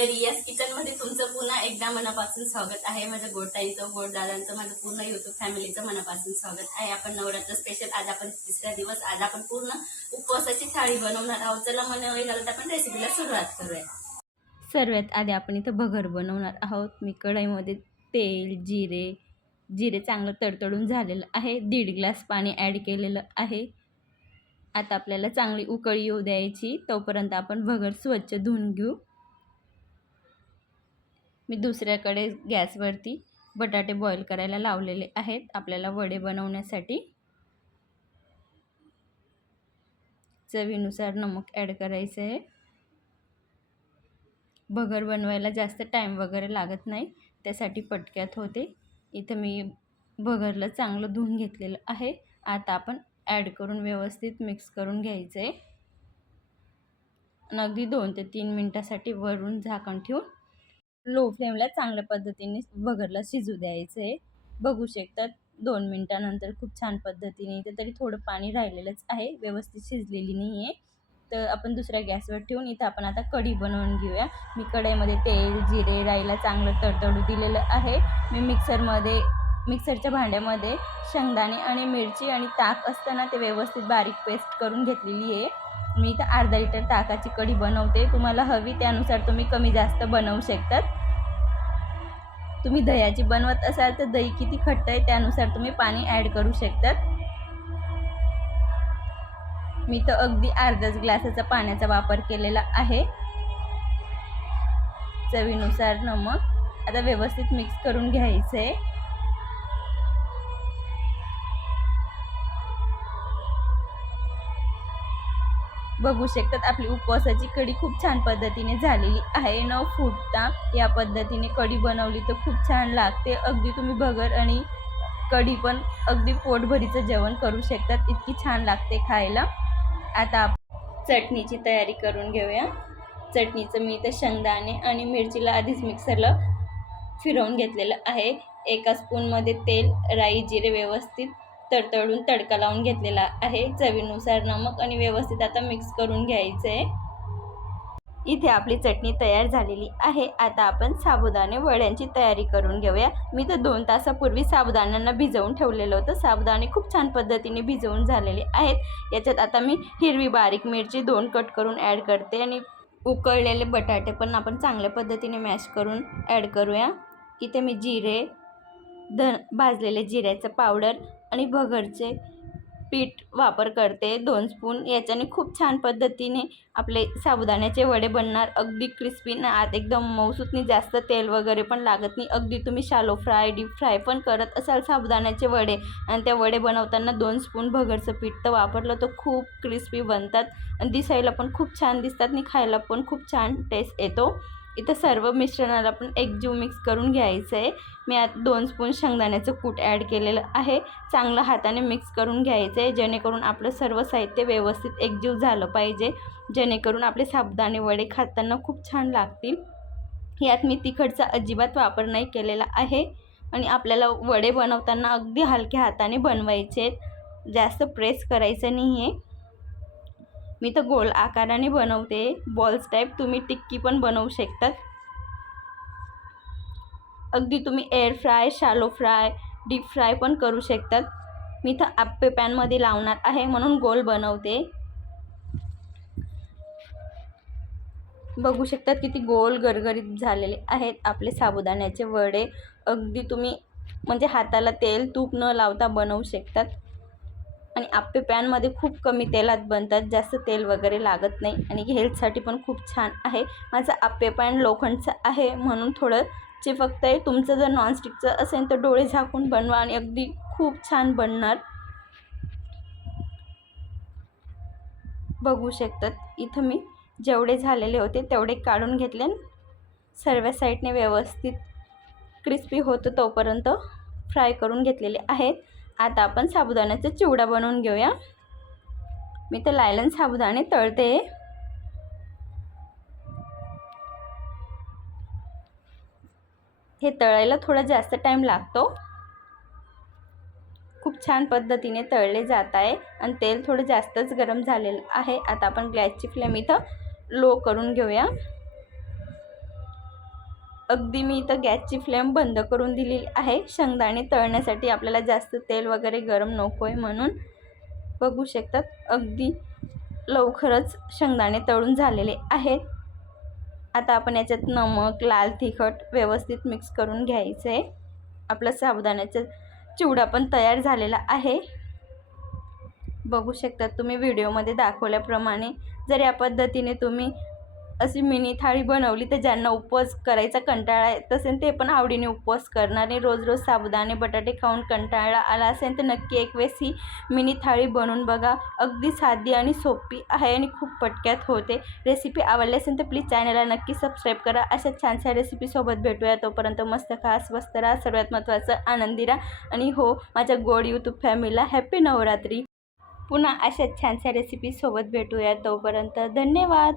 तर रियाज किचनमध्ये तुमचं पुन्हा एकदा मनापासून स्वागत आहे. माझ्या गोडताईचं, गोडदादांचं, माझं पूर्ण युट्यूब फॅमिलीचं मनापासून स्वागत आहे. आपण नवरात्र स्पेशल आज आपण तिसरा दिवस, आज आपण पूर्ण उपवासाची थाळी बनवणार आहोत. चला मनवली घालत आपण रेसिपीला सुरुवात करूया. सर्वात आधी आपण इथं भगर बनवणार आहोत. मी कढईमध्ये तेल, जिरे चांगलं तडतडून झालेलं आहे. 1.5 ग्लास पाणी ॲड केलेलं आहे. आता आपल्याला चांगली उकळी येऊ द्यायची, तोपर्यंत आपण भगर स्वच्छ धुवून घेऊ. मी दुसऱ्याकडे गॅसवरती बटाटे बॉईल करायला लावलेले आहेत आपल्याला वडे बनवण्यासाठी. चवीनुसार नमक ॲड करायचं आहे. भगर बनवायला जास्त टाईम वगैरे लागत नाही, त्यासाठी पटक्यात होते. इथं मी भगरला चांगलं धुवून घेतलेलं आहे. आता आपण ॲड करून व्यवस्थित मिक्स करून घ्यायचं आहे. अगदी 2 ते 3 मिनिटासाठी वरून झाकण ठेवून लो फ्लेमला चांगल्या पद्धतीने भगरला शिजू द्यायचं आहे. बघू शकतात 2 मिनिटानंतर खूप छान पद्धतीने, इथे तरी थोडं पाणी राहिलेलंच आहे, व्यवस्थित शिजलेली नाही आहे. तर आपण दुसऱ्या गॅसवर ठेवून इथं आपण आता कढी बनवून घेऊया. मी कढईमध्ये तेल, जिरे, राईला चांगलं तडतडू दिलेलं आहे. मी मिक्सरच्या भांड्यामध्ये शेंगदाणे आणि मिरची आणि ताक असताना ते व्यवस्थित बारीक पेस्ट करून घेतलेली आहे. मी इथं अर्धा लिटर ताकाची कढी बनवते. तुम्हाला हवी त्यानुसार तुम्ही कमी जास्त बनवू शकतात. तुम्ही दह्याची बनवत असाल तर दही किती खट्ट आहे त्यानुसार तुम्ही पाणी ॲड करू शकतात. मी तर अगदी अर्धाच ग्लासाचा पाण्याचा वापर केलेला आहे. चवीनुसार नमक. आता व्यवस्थित मिक्स करून घ्यायचं आहे. बघू शकतात आपली उपवासाची कढी खूप छान पद्धतीने झालेली आहे. न फुटता या पद्धतीने कढी बनवली तर खूप छान लागते. अगदी तुम्ही भगर आणि कढी पण अगदी पोटभरीचं जेवण करू शकतात, इतकी छान लागते खायला. आता आपण चटणीची तयारी करून घेऊया. चटणीचं मी इथं शेंगदाणे आणि मिरचीला आधीच मिक्सरला फिरवून घेतलेलं आहे. 1 स्पूनमध्ये तेल, राई, जिरे व्यवस्थित तडतडून तडका लावून घेतलेला आहे. चवीनुसार नमक आणि व्यवस्थित आता मिक्स करून घ्यायचं आहे. इथे आपली चटणी तयार झालेली आहे. आता आपण साबुदाणे वड्यांची तयारी करून घेऊया. मी तर 2 तासापूर्वी साबुदाण्यांना भिजवून ठेवलेलं होतं. साबुदाणे खूप छान पद्धतीने भिजवून झालेले आहेत. याच्यात आता मी हिरवी बारीक मिरची 2 कट करून ॲड करते आणि उकळलेले बटाटे पण आपण चांगल्या पद्धतीने मॅश करून ॲड करूया. इथे मी जिरे, भाजलेले जिऱ्याचं पावडर आणि भगरचे पीठ वापर करते 2 स्पून. याच्याने खूप छान पद्धतीने आपले साबुदाण्याचे वडे बनणार. अगदी क्रिस्पी ना, आत एकदम मऊसूतनी, जास्त तेल वगैरे पण लागत नाही. अगदी तुम्ही शॅलो फ्राय, डीप फ्राय पण करत असाल साबुदाण्याचे वडे आणि त्या वडे बनवताना 2 स्पून भगरचं पीठ तर वापरलं तर खूप क्रिस्पी बनतात आणि दिसायला पण खूप छान दिसतात आणि खायला पण खूप छान टेस्ट येतो. इथं सर्व मिश्रणाला पण एकजीव मिक्स करून घ्यायचं आहे. मी आता 2 स्पून शेंगदाण्याचं कूट ॲड केलेलं आहे. चांगलं हाताने मिक्स करून घ्यायचं आहे, जेणेकरून आपलं सर्व साहित्य व्यवस्थित एकजीव झालं पाहिजे, जेणेकरून आपले साबुदाणे वडे खाताना खूप छान लागतील. यात मी तिखटचा अजिबात वापर नाही केलेला आहे आणि आपल्याला वडे बनवताना अगदी हलक्या हाताने बनवायचे आहेत, जास्त प्रेस करायचं नाही आहे. मी तर गोल आकाराने बनवते, बॉल्स टाईप. तुम्ही टिक्की पण बनवू शकतात. अगदी तुम्ही air fry, shallow fry, deep fry पण करू शकतात. मी तर आप्पे पॅनमध्ये लावणार आहे म्हणून गोल बनवते. बघू शकतात किती गोल गरगरीत झालेले आहेत आपले साबुदाण्याचे वडे. अगदी तुम्ही म्हणजे हाताला तेल तूप न लावता बनवू शकतात आणि आप्पे पॅनमध्ये खूप कमी तेलात बनतात, जास्त तेल वगैरे लागत नाही आणि हेल्थसाठी पण खूप छान आहे. माझं आप्पे पॅन लोखंडचं आहे म्हणून थोडं चिपकतं आहे. तुमचं जर नॉनस्टिकचं असेल तर डोळे झाकून बनवा आणि अगदी खूप छान बनणार. बघू शकतात इथं मी जेवढे झालेले होते तेवढे काढून घेतले. सर्व साईडने व्यवस्थित क्रिस्पी होतं तोपर्यंत फ्राय करून घेतलेले आहेत. आता आपण साबुदाण्याचा चिवडा बनवून घेऊया. मी तर लायलन साबुदाणे तळते. हे तळायला थोडा जास्त टाईम लागतो. खूप छान पद्धतीने तळले जात आहे आणि तेल थोडं जास्तच गरम झालेलं आहे. आता आपण गॅसची फ्लेम इथं लो करून घेऊया. अगदी मी इथं गॅसची फ्लेम बंद करून दिलेली आहे. शेंगदाणे तळण्यासाठी आपल्याला जास्त तेल वगैरे गरम नको आहे म्हणून. बघू शकतात अगदी लवकरच शेंगदाणे तळून झालेले आहेत. आता आपण याच्यात नमक, लाल तिखट व्यवस्थित मिक्स करून घ्यायचं आहे. आपला साबुदाण्याचा चिवडा पण तयार झालेला आहे. बघू शकता तुम्ही व्हिडिओमध्ये दाखवल्याप्रमाणे. जर या पद्धतीने तुम्ही अशी मिनी थाळी बनवली तर ज्यांना उपवास करायचा कंटाळा येत असेल ते पण आवडीने उपवास करणार. आणि रोज रोज साबुदाणे बटाटे खाऊन कंटाळा आला असेल तर नक्की एक वेळेस ही मिनी थाळी बनवून बघा. अगदी साधी आणि सोपी आहे आणि खूप पटक्यात होते. रेसिपी आवडली असेल तर प्लीज चॅनलला नक्की सबस्क्राईब करा. अशा छानशा रेसिपीसोबत भेटूया. तोपर्यंत मस्त खा, स्वस्त राहा, सर्वात महत्त्वाचं आनंदी राहा. आणि हो, माझ्या गोड यूट्यूब फॅमिलीला हॅपी नवरात्री. पुन्हा अशाच छानशा रेसिपीसोबत भेटूया. तोपर्यंत धन्यवाद.